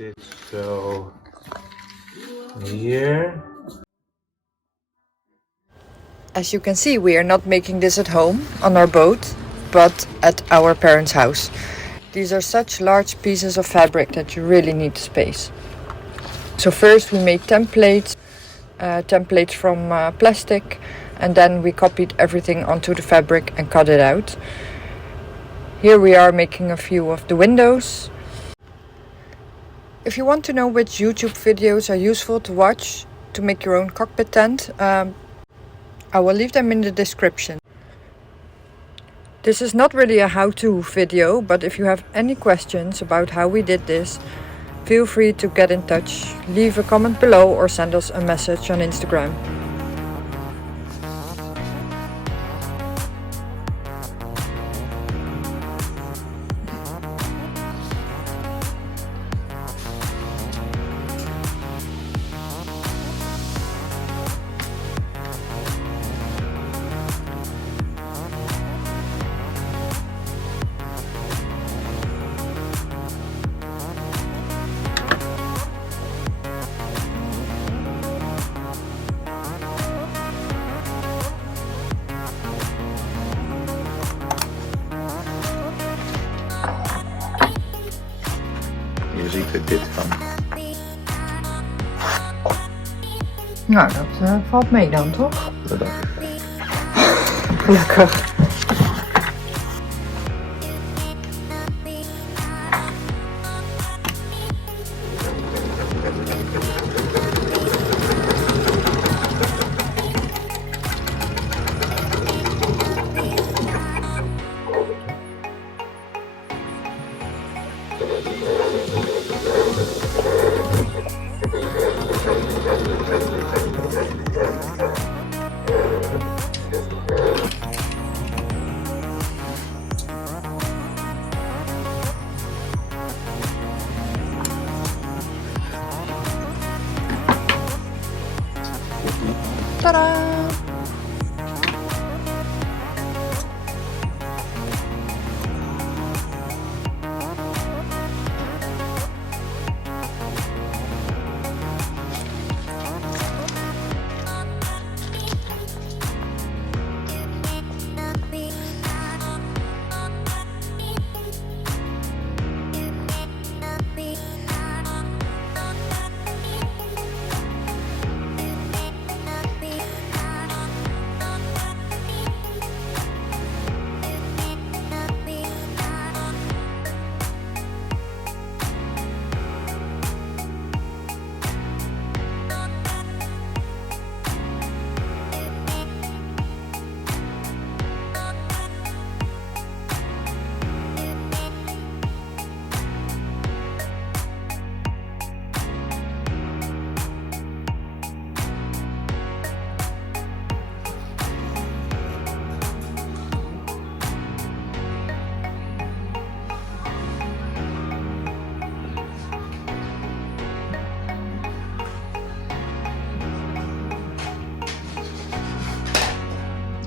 it so here. As you can see, we are not making this at home on our boat, but at our parents' house. These are such large pieces of fabric that you really need space. So first we made templates from plastic, and then we copied everything onto the fabric and cut it out. Here we are making a few of the windows. If you want to know which YouTube videos are useful to watch to make your own cockpit tent, I will leave them in the description. This is not really a how-to video, but if you have any questions about how we did this, feel free to get in touch, leave a comment below or send us a message on Instagram. Je ziet er dit van. Nou, dat valt mee dan, toch? Dat dacht ik. Gelukkig. Tada!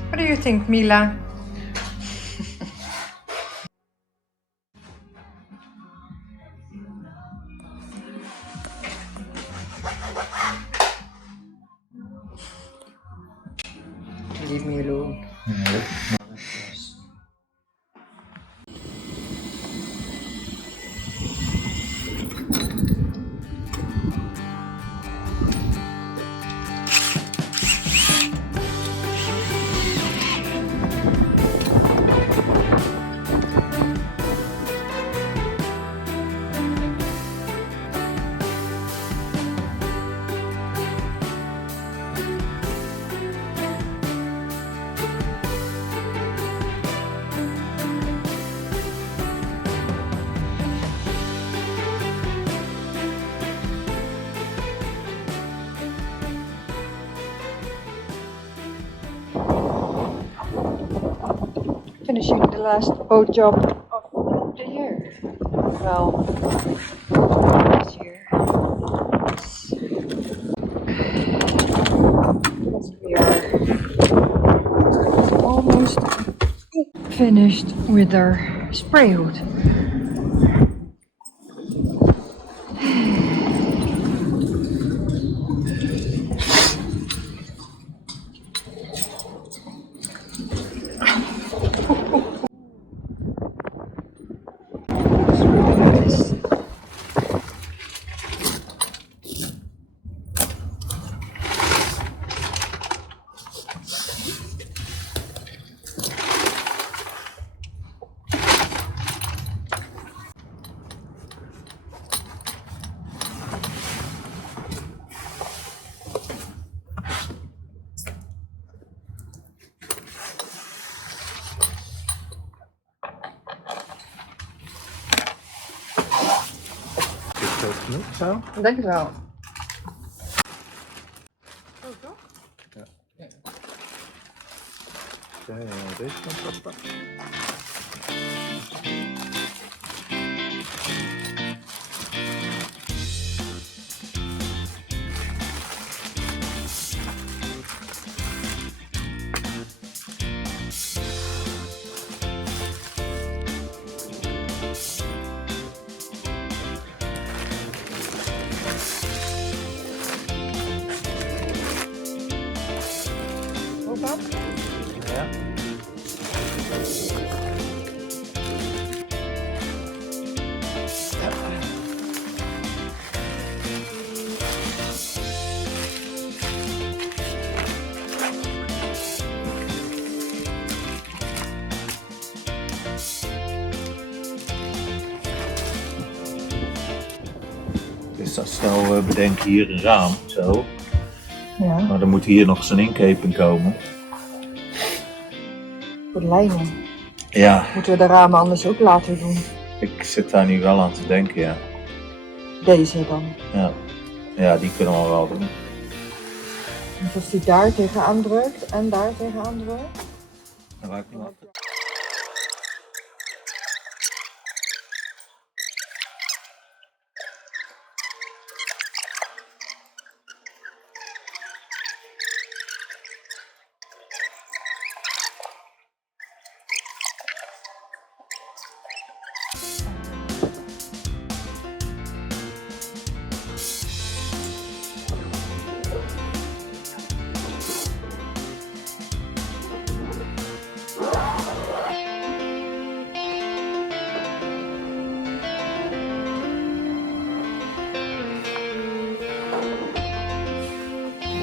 What do you think, Mila? Leave me alone. Finishing the last boat job of the year. Well, this year. We are almost finished with our spray hood. groot genoeg zo? Ik denk het wel. Zo toch? Ja. Deze kant vastpakken. Ja. Dus dat snel bedenken hier een raam, zo. Ja. Maar dan moet hier nog zo'n inkeping komen. Voor de lijnen. Ja, Moeten we de ramen anders ook later doen? ik zit daar nu wel aan te denken, ja. Deze dan. Ja, die kunnen we wel doen. Dus als die daar tegenaan drukt en daar tegenaan drukt. Dan raak ik niet af.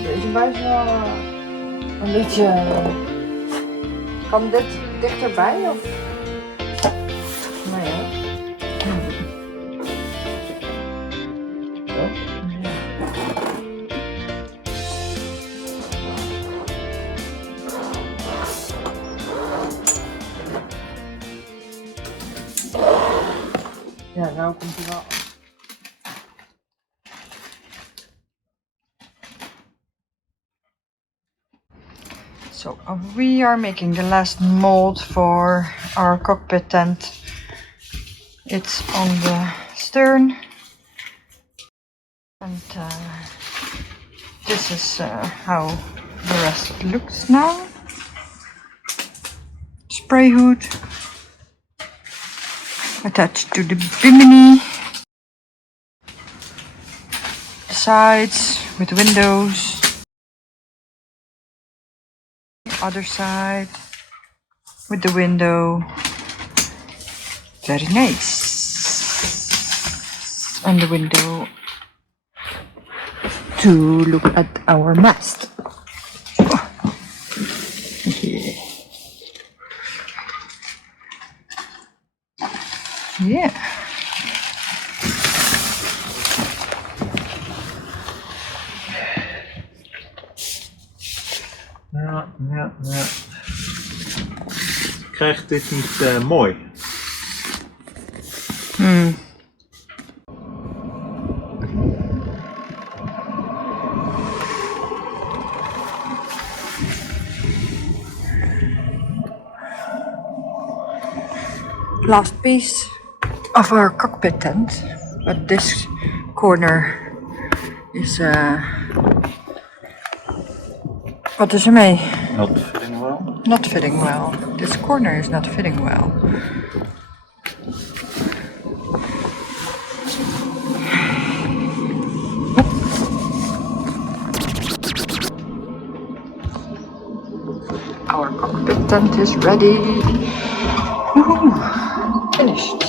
Deze buis wel een beetje. Kan dit dichterbij of? Nou ja. Zo. Ja, nou komt hij wel. So we are making the last mold for our cockpit tent. It's on the stern, and this is how the rest looks now. Spray hood attached to the Bimini. The sides with windows. Other side with the window. Very nice. And the window to look at our mast. Yeah. Ja. Krijgt dit niet mooi? Last piece of our cockpit tent, but this corner is what is ermee? Not fitting well. Not fitting well. This corner is not fitting well. Our cockpit tent is ready. Woohoo! Finished.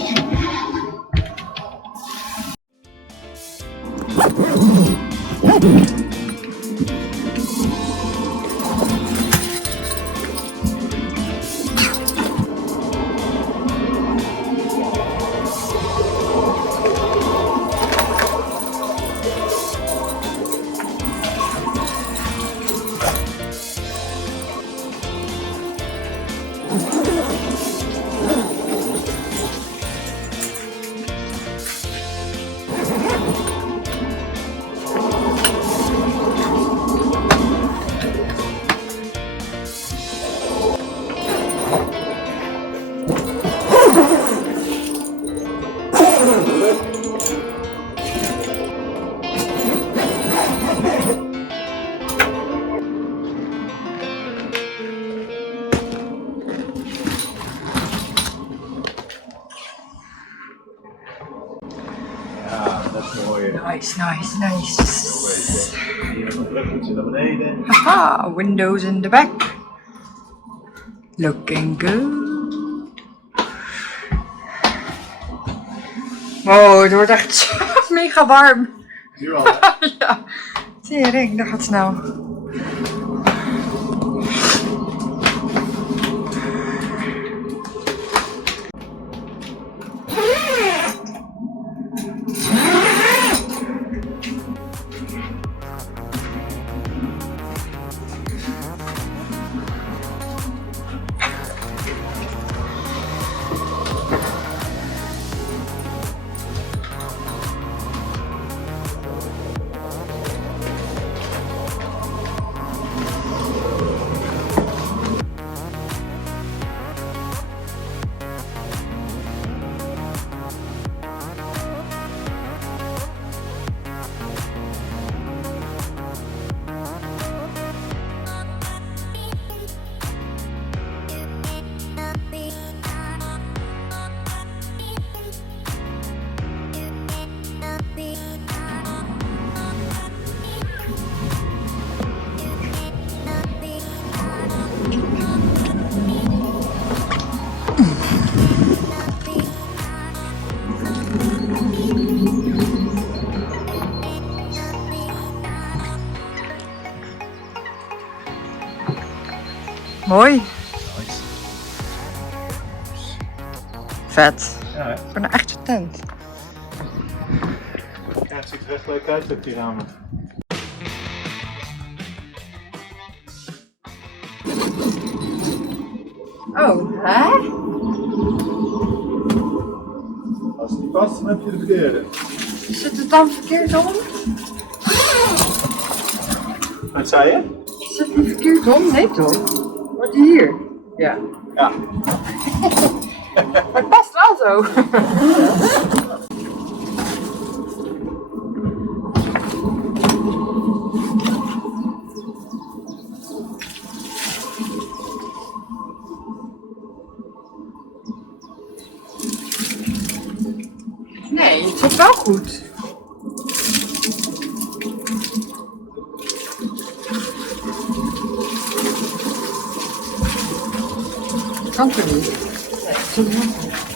Mooi. Nice, nice, nice. Hier een bruggetje naar beneden. Haha, windows in the back. Looking good. Wow, het wordt echt zo mega warm. Nu al, hè? Ja, tering, dat gaat snel. Mooi. Nice. Vet. Ja, hè? Voor een echte tent. Ja, het ziet er echt leuk uit op die ramen. Oh, hè? Als het niet past, dan heb je de verkeerde. Zit het dan verkeerd om? Wat zei je? Zit het niet verkeerd om? Nee toch? Wordt die hier? Ja. Ja. Maar het past wel zo. Nee, het zit wel goed. Kan het niet? Nee, het zit wel goed.